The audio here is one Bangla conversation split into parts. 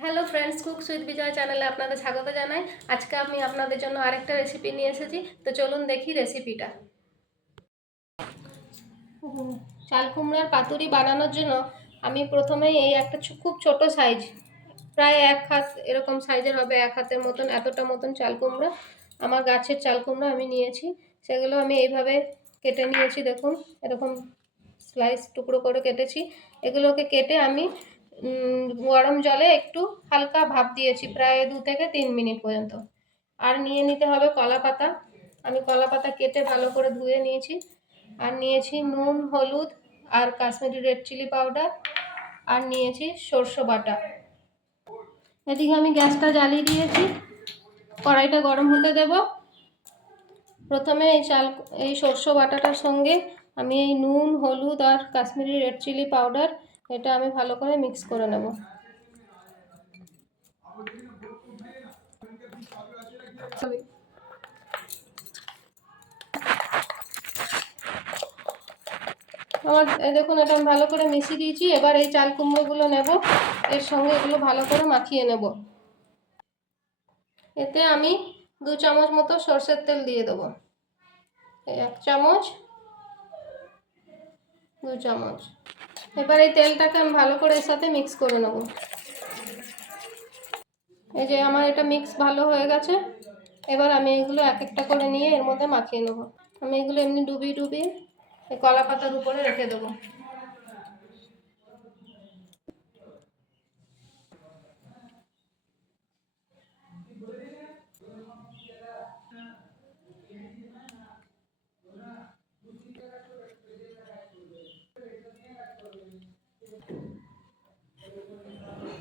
হ্যালো ফ্রেন্ডস, কুক সুইথ বিজয় চ্যানেলে আপনাদের স্বাগত জানাই। আজকে আমি আপনাদের জন্য আরেকটা রেসিপি নিয়ে এসেছি। তো চলুন দেখি রেসিপিটা। চাল কুমড়ার পাতুরি বানানোর জন্য আমি প্রথমেই এই একটা খুব ছোট সাইজ, প্রায় এক হাত এরকম সাইজের হবে, এক হাতের মতন, এতটা মতন চাল কুমড়া, আমার গাছের চাল কুমড়া আমি নিয়েছি। সেগুলো আমি এইভাবে কেটে নিয়েছি, দেখুন এরকম স্লাইস টুকরো করে কেটেছি। এগুলোকে কেটে আমি গরম জলে একটু হালকা ভাপ দিয়েছি, প্রায় 2 থেকে 3 মিনিট পর্যন্ত। আর নিয়ে নিতে হবে কলা পাতা। আমি কলা পাতা কেটে ভালো করে ধুয়ে নিয়েছি। আর নিয়েছি নুন, হলুদ আর কাশ্মীরি রেড চিলি পাউডার, আর নিয়েছি সরষে বাটা। এদিকে আমি গ্যাসটা জ্বালিয়ে দিয়েছি, কড়াইটা গরম হতে দেব। প্রথমে এই সরষে বাটাটার সঙ্গে আমি এই নুন, হলুদ আর কাশ্মীরি রেড চিলি পাউডার, এটা আমি ভালো করে মিক্স করে নেব। আমার দেখুন, এটা আমি ভালো করে মিশিয়ে দিয়েছি। এবার এই চাল কুমড়োগুলো নেব, এর সঙ্গে এগুলো ভালো করে মাখিয়ে নেব। এতে আমি 2 চামচ মতো সরষের তেল দিয়ে দেবো। 1 চামচ, 2 চামচ। এবার এই তেলটাকে আমি ভালো করে এর সাথে মিক্স করে নেব। এই যে আমার এটা মিক্স ভালো হয়ে গেছে। এবার আমি এগুলো এক একটা করে নিয়ে এর মধ্যে মাখিয়ে নেব। আমি এগুলো এমনি ডুবিয়ে ডুবিয়ে এই কলা পাতার উপরে রেখে দেবো।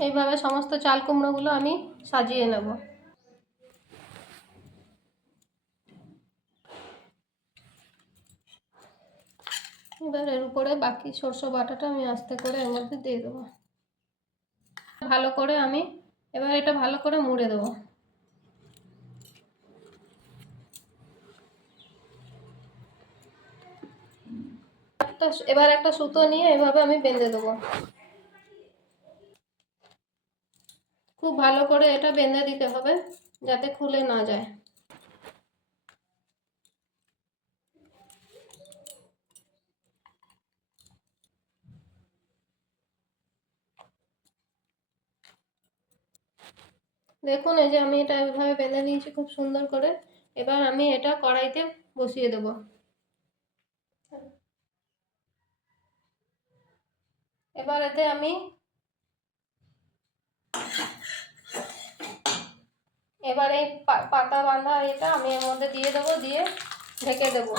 এইভাবে সমস্ত চাল কুমড়োগুলো আমি সাজিয়ে নেব। এবার এর উপরে বাকি সরষে বাটাটা আমি আস্তে করে এর মধ্যে দিয়ে দেবো। ভালো করে আমি এবার এটা ভালো করে মুড়ে দেবো। এবার একটা সুতো নিয়ে এভাবে আমি বেঁধে দেবো। খুব ভালো করে এটা বেঁধে দিতে হবে যাতে খুলে না যায়। দেখুন, এই যে আমি এটা এইভাবে বেঁধে নিয়েছি খুব সুন্দর করে। এবার আমি এটা কড়াইতে বসিয়ে দেব। এবার এতে আমি এবার এই পাতা বাঁধা এটা আমি এর মধ্যে দিয়ে দেবো, দিয়ে ঢেকে দেবো।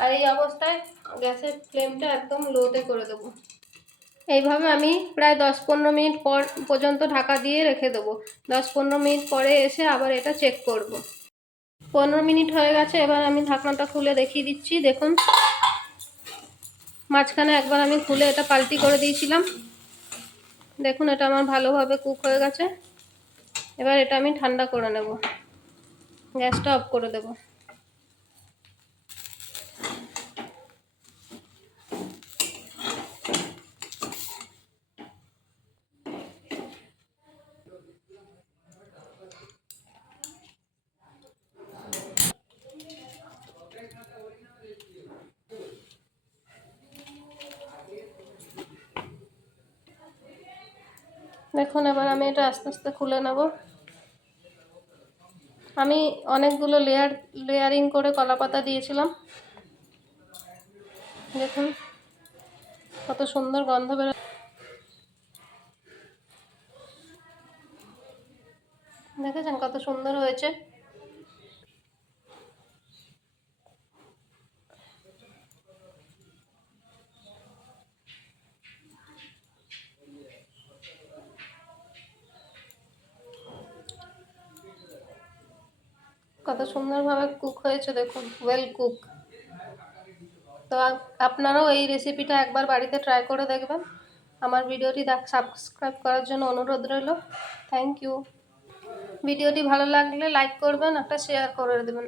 আর এই অবস্থায় গ্যাসের ফ্লেমটা একদম লোতে করে দেবো। এইভাবে আমি প্রায় 10-15 মিনিট পর্যন্ত ঢাকা দিয়ে রেখে দেবো। 10-15 মিনিট পরে এসে আবার এটা চেক করব। 15 মিনিট হয়ে গেছে। এবার আমি ঢাকনাটা খুলে দেখিয়ে দিচ্ছি। দেখুন, মাঝখানে একবার আমি খুলে এটা পাল্টি করে দিয়েছিলাম। দেখুন, এটা আমার ভালোভাবে কুক হয়ে গেছে। এবার এটা আমি ঠান্ডা করে নেব, গ্যাসটা অফ করে দেব। দেখুন, এবার আমি এটা আস্তে আস্তে খুলে নেব। আমি অনেকগুলো লেয়ারিং করে কলাপাতা দিয়েছিলাম। দেখুন কত সুন্দর গন্ধ বেরো, দেখেছেন কত সুন্দর হয়েছে। কত সুন্দরভাবে কুক হয়েছে, দেখুন, ওয়েল কুক। তো আপনারাও এই রেসিপিটা একবার বাড়িতে ট্রাই করে দেখবেন। আমার ভিডিওটি সাবস্ক্রাইব করার জন্য অনুরোধ রইল। Thank you. ভিডিওটি ভালো লাগলে লাইক করবেন, একটা শেয়ার করে দেবেন।